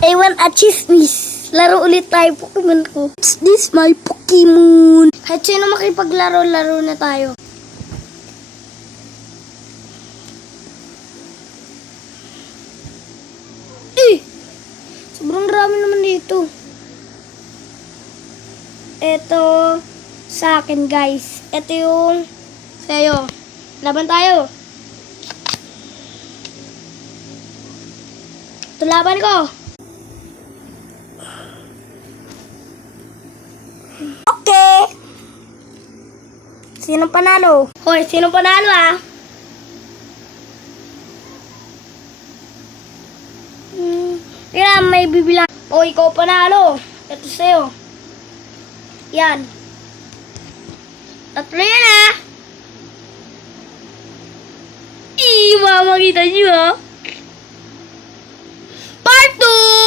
I want a chismis. Laro ulit tayo, Pokemon ko. Is this my Pokemon? Kahit sino makipaglaro, laro na tayo. Sobrang dami naman dito. Ito sa akin, guys. Ito yung sa'yo. Laban tayo. Ito laban ko. Okay. Sinong panalo? Hoy, sinong panalo ah? Kaya may bibilang. O, ikaw panalo. Ito sa'yo. Yan. Tatlo yan ah. Makita nyo ah. Part 2!